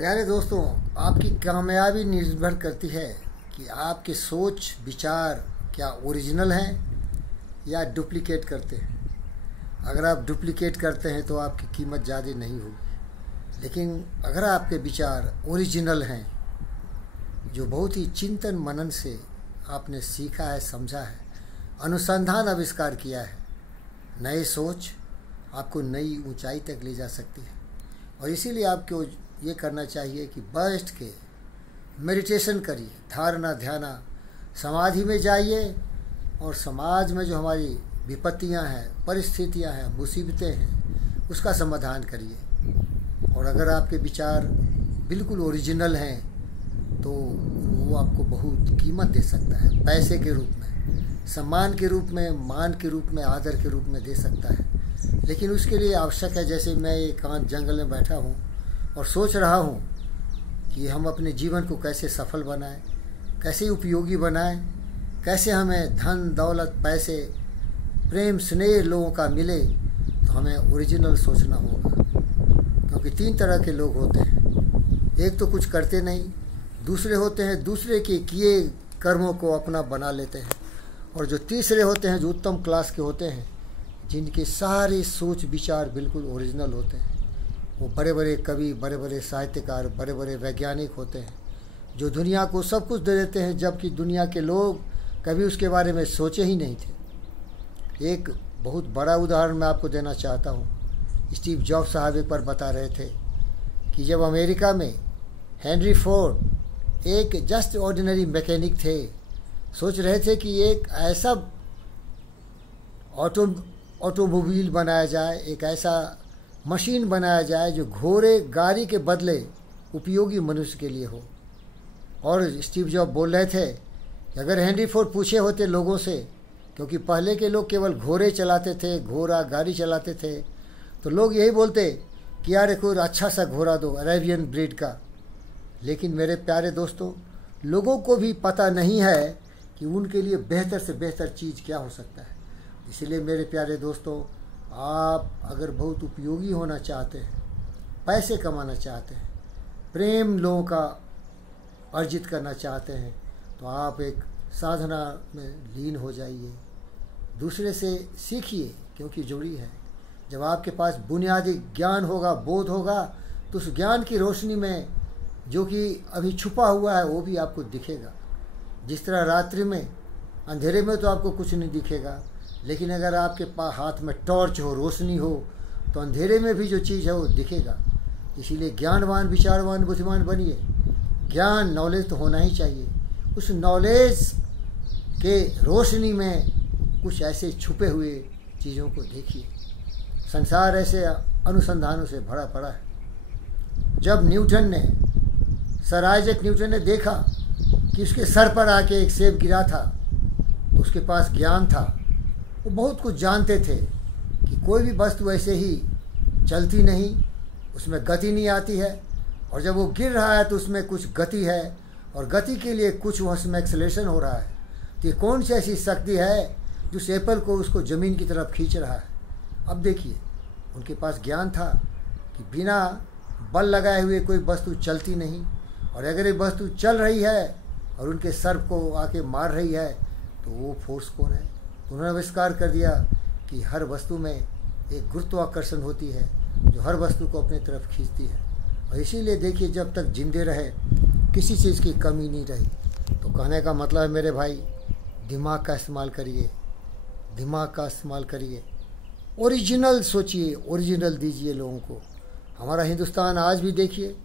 प्यारे दोस्तों, आपकी कामयाबी निर्भर करती है कि आपकी सोच विचार क्या ओरिजिनल हैं या डुप्लीकेट करते हैं। अगर आप डुप्लीकेट करते हैं तो आपकी कीमत ज़्यादा नहीं होगी, लेकिन अगर आपके विचार ओरिजिनल हैं, जो बहुत ही चिंतन मनन से आपने सीखा है, समझा है, अनुसंधान आविष्कार किया है, नई सोच आपको नई ऊंचाई तक ले जा सकती है। और इसीलिए आपको ये करना चाहिए कि बैठ के मेडिटेशन करिए, धारणा ध्याना, समाधि में जाइए और समाज में जो हमारी विपत्तियां हैं, परिस्थितियां हैं, मुसीबतें हैं, उसका समाधान करिए। और अगर आपके विचार बिल्कुल ओरिजिनल हैं तो वो आपको बहुत कीमत दे सकता है, पैसे के रूप में, सम्मान के रूप में, मान के रूप में, आदर के रूप में दे सकता है। लेकिन उसके लिए आवश्यक है, जैसे मैं एकांत जंगल में बैठा हूँ और सोच रहा हूँ कि हम अपने जीवन को कैसे सफल बनाएं, कैसे उपयोगी बनाएं, कैसे हमें धन दौलत पैसे प्रेम स्नेह लोगों का मिले, तो हमें ओरिजिनल सोचना होगा। क्योंकि तीन तरह के लोग होते हैं, एक तो कुछ करते नहीं, दूसरे होते हैं दूसरे के किए कर्मों को अपना बना लेते हैं, और जो तीसरे होते हैं जो उत्तम क्लास के होते हैं, जिनके सारे सोच विचार बिल्कुल ओरिजिनल होते हैं। वो बड़े बड़े कवि, बड़े बड़े साहित्यकार, बड़े बड़े वैज्ञानिक होते हैं, जो दुनिया को सब कुछ दे देते हैं, जबकि दुनिया के लोग कभी उसके बारे में सोचे ही नहीं थे। एक बहुत बड़ा उदाहरण मैं आपको देना चाहता हूँ। स्टीव जॉब्स साहब एक बार बता रहे थे कि जब अमेरिका में हेनरी फोर्ड एक जस्ट ऑर्डिनरी मैकेनिक थे, सोच रहे थे कि एक ऐसा ऑटोमोबाइल बनाया जाए, एक ऐसा मशीन बनाया जाए जो घोड़े गाड़ी के बदले उपयोगी मनुष्य के लिए हो। और स्टीव जॉब बोल रहे थे कि अगर हेनरी फोर्ड पूछे होते लोगों से, क्योंकि पहले के लोग केवल घोड़े चलाते थे, घोड़ा गाड़ी चलाते थे, तो लोग यही बोलते कि यार कोई अच्छा सा घोड़ा दो, अरेबियन ब्रीड का। लेकिन मेरे प्यारे दोस्तों, लोगों को भी पता नहीं है कि उनके लिए बेहतर से बेहतर चीज़ क्या हो सकता है। इसलिए मेरे प्यारे दोस्तों, आप अगर बहुत उपयोगी होना चाहते हैं, पैसे कमाना चाहते हैं, प्रेम लोगों का अर्जित करना चाहते हैं, तो आप एक साधना में लीन हो जाइए, दूसरे से सीखिए, क्योंकि जरूरी है। जब आपके पास बुनियादी ज्ञान होगा, बोध होगा, तो उस ज्ञान की रोशनी में जो कि अभी छुपा हुआ है वो भी आपको दिखेगा। जिस तरह रात्रि में अंधेरे में तो आपको कुछ नहीं दिखेगा, लेकिन अगर आपके पास हाथ में टॉर्च हो, रोशनी हो, तो अंधेरे में भी जो चीज़ है वो दिखेगा। इसीलिए ज्ञानवान, विचारवान, बुद्धिमान बनिए। ज्ञान, नॉलेज तो होना ही चाहिए। उस नॉलेज के रोशनी में कुछ ऐसे छुपे हुए चीज़ों को देखिए। संसार ऐसे अनुसंधानों से भरा पड़ा है। जब सर आइजैक न्यूटन ने देखा कि उसके सर पर आके एक सेब गिरा था, तो उसके पास ज्ञान था, वो बहुत कुछ जानते थे कि कोई भी वस्तु ऐसे ही चलती नहीं, उसमें गति नहीं आती है, और जब वो गिर रहा है तो उसमें कुछ गति है, और गति के लिए कुछ उसमें एक्सेलरेशन हो रहा है। तो ये कौन सी ऐसी शक्ति है जो उस एप्पल को उसको ज़मीन की तरफ खींच रहा है। अब देखिए, उनके पास ज्ञान था कि बिना बल लगाए हुए कोई वस्तु चलती नहीं, और अगर ये वस्तु चल रही है और उनके सर को आके मार रही है, तो वो फोर्स कौन है। उन्होंने आविष्कार कर दिया कि हर वस्तु में एक गुरुत्वाकर्षण होती है जो हर वस्तु को अपनी तरफ खींचती है। और इसीलिए देखिए, जब तक जिंदे रहे किसी चीज़ की कमी नहीं रही। तो कहने का मतलब है मेरे भाई, दिमाग का इस्तेमाल करिए, दिमाग का इस्तेमाल करिए, ओरिजिनल सोचिए, ओरिजिनल दीजिए लोगों को। हमारा हिंदुस्तान आज भी देखिए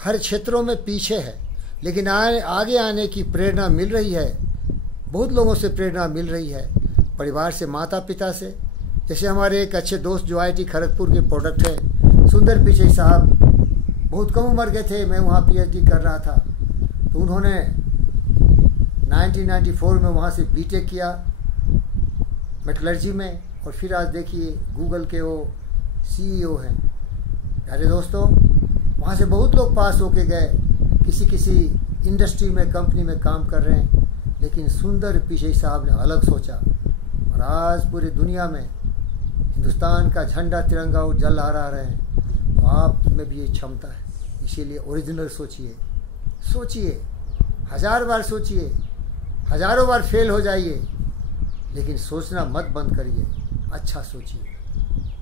हर क्षेत्रों में पीछे है, लेकिन आगे आने की प्रेरणा मिल रही है। बहुत लोगों से प्रेरणा मिल रही है, परिवार से, माता पिता से। जैसे हमारे एक अच्छे दोस्त जो IIT खड़गपुर के प्रोडक्ट हैं, सुंदर पिचई साहब, बहुत कम उम्र के थे, मैं वहाँ PhD कर रहा था, तो उन्होंने 1994 में वहाँ से BTech किया मेटलर्जी में, और फिर आज देखिए गूगल के वो CEO हैं। प्यारे दोस्तों, वहाँ से बहुत लोग पास होके गए, किसी इंडस्ट्री में, कंपनी में काम कर रहे हैं, लेकिन सुंदर पिचई साहब ने अलग सोचा, और आज पूरी दुनिया में हिंदुस्तान का झंडा तिरंगा जल लहरा रहे हैं। तो आप में भी ये क्षमता है, इसीलिए ओरिजिनल सोचिए, सोचिए, 1000 बार सोचिए, हजारों बार फेल हो जाइए, लेकिन सोचना मत बंद करिए, अच्छा सोचिए,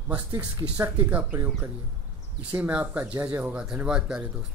मस्तिष्क की शक्ति का प्रयोग करिए। इसी में आपका जय जय होगा। धन्यवाद प्यारे दोस्त।